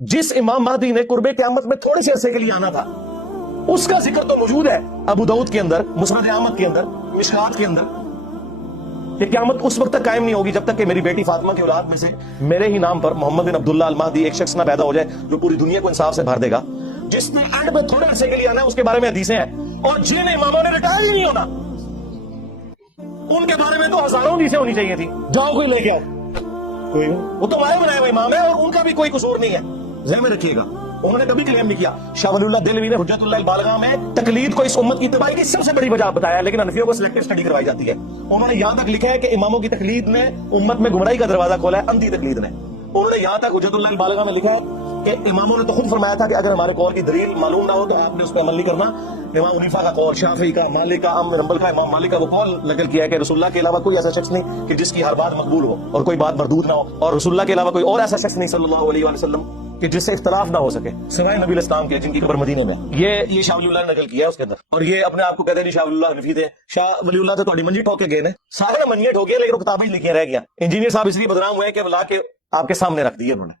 जिस इमाम महदी ने कुर्बे क़यामत में थोड़े से अरसे के लिए आना था, उसका जिक्र तो मौजूद है अबू दाऊद के अंदर, मुस्नद अहमद के अंदर, मिशकात के अंदर। ये क़यामत उस वक्त तक कायम नहीं होगी जब तक कि मेरी बेटी फातिमा की औलाद में से मेरे ही नाम पर मोहम्मद बिन अब्दुल्लाह अल महदी एक शख्स ना पैदा हो जाए जो पूरी दुनिया को इंसाफ से भर देगा। जिसने एंड में थोड़े अरसे के लिए आना है उसके बारे में हदीसें हैं, और जिन इमामों ने रिटायर ही नहीं होना उनके बारे में तो हजारों हदीसें होनी चाहिए थी। जाओ कोई लेके आओ, कोई वो तो माए बनाए हुए इमाम है और उनका भी कोई कसूर नहीं है, ज़हन में रखिएगा। उन्होंने कभी क्लेम नहीं किया। शाह वलीउल्लाह दिल्वी ने हुज्जतुल बालिगा में तकलीद को इस उम्मत की तबाही की सबसे बड़ी वजह बताया, लेकिन हनफियों को सिलेक्टिव स्टडी करवाई जाती है। उन्होंने यहां तक लिखा है कि इमामों की तकलीद ने उम्मत में गुमराही का दरवाजा खोला है, अंधी तकलीद ने। उन्होंने यहां तक हुज्जतुल बालिगा में लिखा है कि इमामों ने तो खुद फरमाया था कि अगर हमारे कौल की दलील मालूम ना हो तो आपने उस पर अमल नहीं करना। इमाम हनीफा का कौल, शाफी का, मालिक का, अहमद रंबल का, इमाम मालिक का वो कौल नकल किया है कि रसूलुल्लाह के अलावा कोई ऐसा शख्स नहीं कि जिसकी हर बात मकबूल हो और कोई बात मरदूद ना हो, और रसूलुल्लाह के अलावा कोई और ऐसा शख्स नहीं सल्लल्लाहु अलैहि वसल्लम कि जिससे इख्तलाफ ना हो सके सिवाय नबी इस्लाम के, जिनकी कब्र मदीने में। ये शाह वलीउल्लाह ने नकल किया है उसके अंदर, और ये अपने आप को कहते हैं शाह वलीउल्लाह हनफी थे। शाह वलीउल्लाह तो थोड़ी मंजी ठोक के गए ने, सारे मंजियां ठोकी, लेकिन किताबें लिखी रह गया। इंजीनियर साहब इसलिए बदनाम हुए कि बुला के आपके सामने रख दिए उन्होंने।